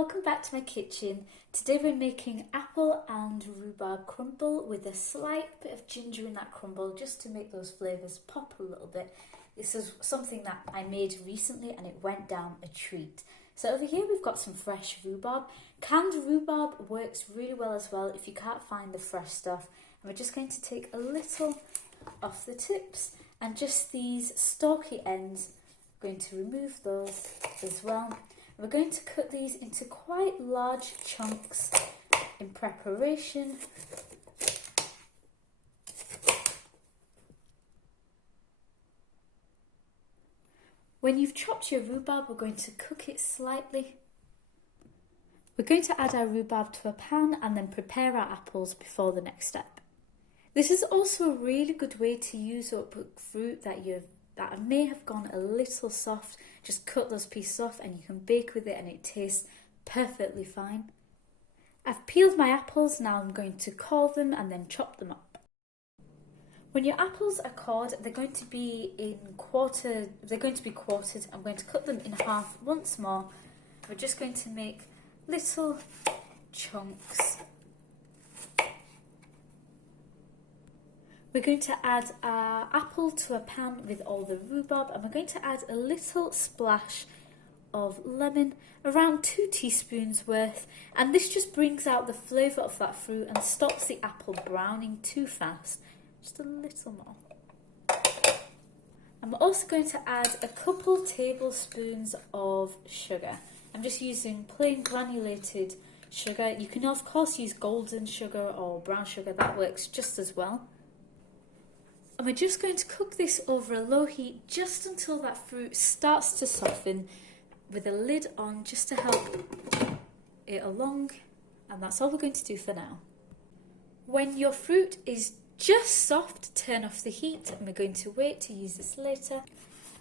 welcome back to my kitchen. Today we're making apple and rhubarb crumble with a slight bit of ginger in that crumble just to make those flavours pop a little bit. This is something that I made recently and it went down a treat. So over here we've got some fresh rhubarb. Canned rhubarb works really well as well if you can't find the fresh stuff. And we're just going to take a little off the tips and just these stalky ends. I'm going to remove those as well. We're going to cut these into quite large chunks in preparation. When you've chopped your rhubarb, we're going to cook it slightly. We're going to add our rhubarb to a pan and then prepare our apples before the next step. This is also a really good way to use up fruit that may have gone a little soft. Just cut those pieces off and you can bake with it and it tastes perfectly fine. I've peeled my apples, now I'm going to core them and then chop them up. When your apples are cored, they're going to be quartered. I'm going to cut them in half once more. We're just going to make little chunks. We're going to add our apple to a pan with all the rhubarb and we're going to add a little splash of lemon, around 2 teaspoons worth, and this just brings out the flavour of that fruit and stops the apple browning too fast. Just a little more. And we're also going to add a couple tablespoons of sugar. I'm just using plain granulated sugar. You can of course use golden sugar or brown sugar, that works just as well. And we're just going to cook this over a low heat just until that fruit starts to soften with a lid on just to help it along. And that's all we're going to do for now. When your fruit is just soft, turn off the heat and we're going to wait to use this later.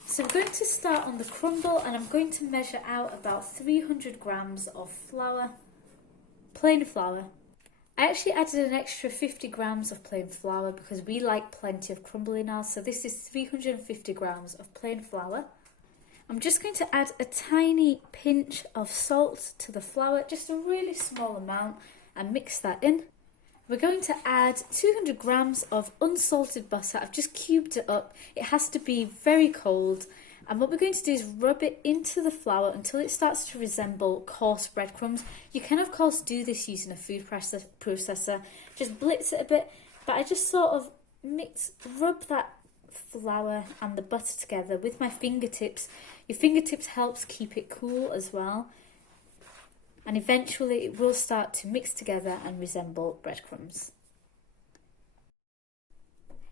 So I'm going to start on the crumble and I'm going to measure out about 300 grams of flour, plain flour. I actually added an extra 50 grams of plain flour because we like plenty of crumble in ours. So this is 350 grams of plain flour. I'm just going to add a tiny pinch of salt to the flour, just a really small amount, and mix that in. We're going to add 200 grams of unsalted butter. I've just cubed it up. It has to be very cold. And what we're going to do is rub it into the flour until it starts to resemble coarse breadcrumbs. You can of course do this using a food processor, just blitz it a bit, but I just sort of rub that flour and the butter together with my fingertips. Your fingertips helps keep it cool as well. And eventually it will start to mix together and resemble breadcrumbs.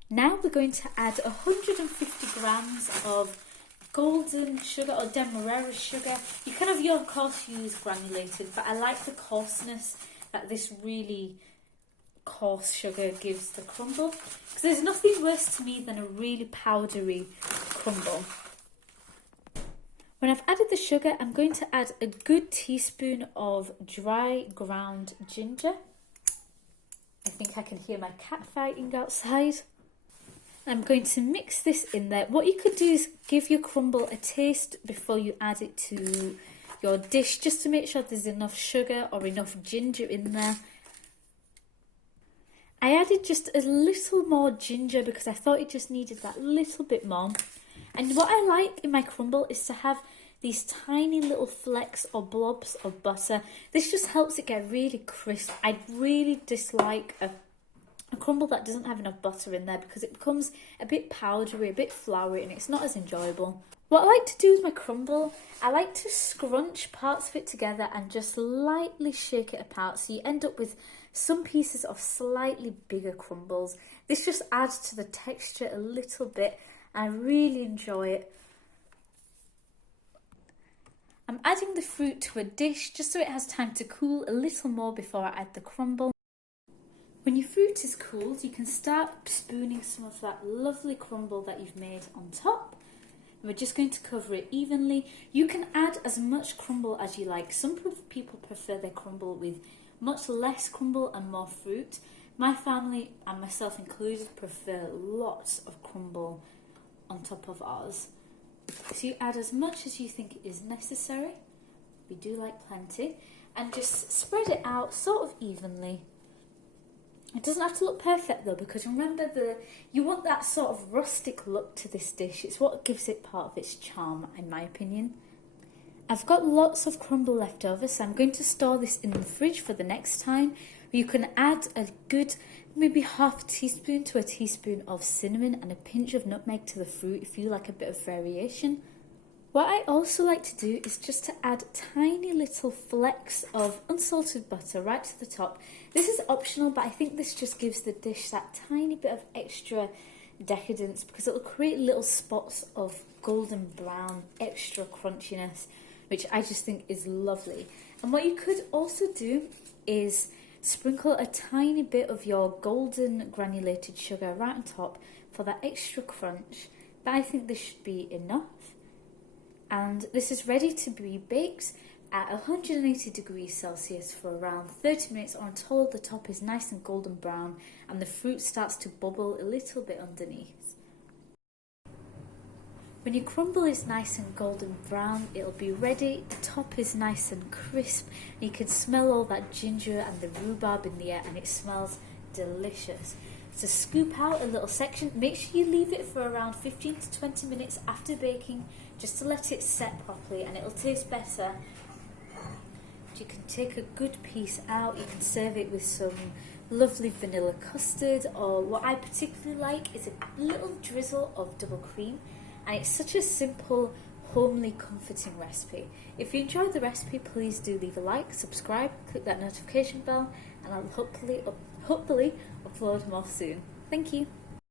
Now we're going to add 150 grams of golden sugar or demerara sugar. You can of course use granulated, but I like the coarseness that this really coarse sugar gives the crumble, because there's nothing worse to me than a really powdery crumble. When I've added the sugar, I'm going to add a good teaspoon of dry ground ginger. I think I can hear my cat fighting outside. I'm going to mix this in there. What you could do is give your crumble a taste before you add it to your dish, just to make sure there's enough sugar or enough ginger in there. I added just a little more ginger because I thought it just needed that little bit more. And what I like in my crumble is to have these tiny little flecks or blobs of butter. This just helps it get really crisp. I really dislike a crumble that doesn't have enough butter in there because it becomes a bit powdery, a bit floury, and it's not as enjoyable. What I like to do with my crumble, I like to scrunch parts of it together and just lightly shake it apart so you end up with some pieces of slightly bigger crumbles. This just adds to the texture a little bit. I really enjoy it. I'm adding the fruit to a dish just so it has time to cool a little more before I add the crumble. When your fruit is cooled, you can start spooning some of that lovely crumble that you've made on top. We're just going to cover it evenly. You can add as much crumble as you like. Some people prefer their crumble with much less crumble and more fruit. My family, and myself included, prefer lots of crumble on top of ours. So you add as much as you think is necessary. we do like plenty, and just spread it out sort of evenly. It doesn't have to look perfect though, because remember you want that sort of rustic look to this dish. It's what gives it part of its charm, in my opinion. I've got lots of crumble left over, so I'm going to store this in the fridge for the next time. You can add a good, maybe half a teaspoon to a teaspoon of cinnamon and a pinch of nutmeg to the fruit if you like a bit of variation. What I also like to do is just to add tiny little flecks of unsalted butter right to the top. This is optional, but I think this just gives the dish that tiny bit of extra decadence, because it'll create little spots of golden brown, extra crunchiness, which I just think is lovely. And what you could also do is sprinkle a tiny bit of your golden granulated sugar right on top for that extra crunch, but I think this should be enough. And this is ready to be baked at 180 degrees Celsius for around 30 minutes, or until the top is nice and golden brown and the fruit starts to bubble a little bit underneath. When your crumble is nice and golden brown, it'll be ready. The top is nice and crisp, and you can smell all that ginger and the rhubarb in the air, and it smells delicious. So scoop out a little section. Make sure you leave it for around 15 to 20 minutes after baking, just to let it set properly, and it'll taste better. You can take a good piece out. You can serve it with some lovely vanilla custard, or what I particularly like is a little drizzle of double cream. And it's such a simple, homely, comforting recipe. If you enjoyed the recipe, please do leave a like, subscribe, click that notification bell, and I'll hopefully upload more soon. Thank you.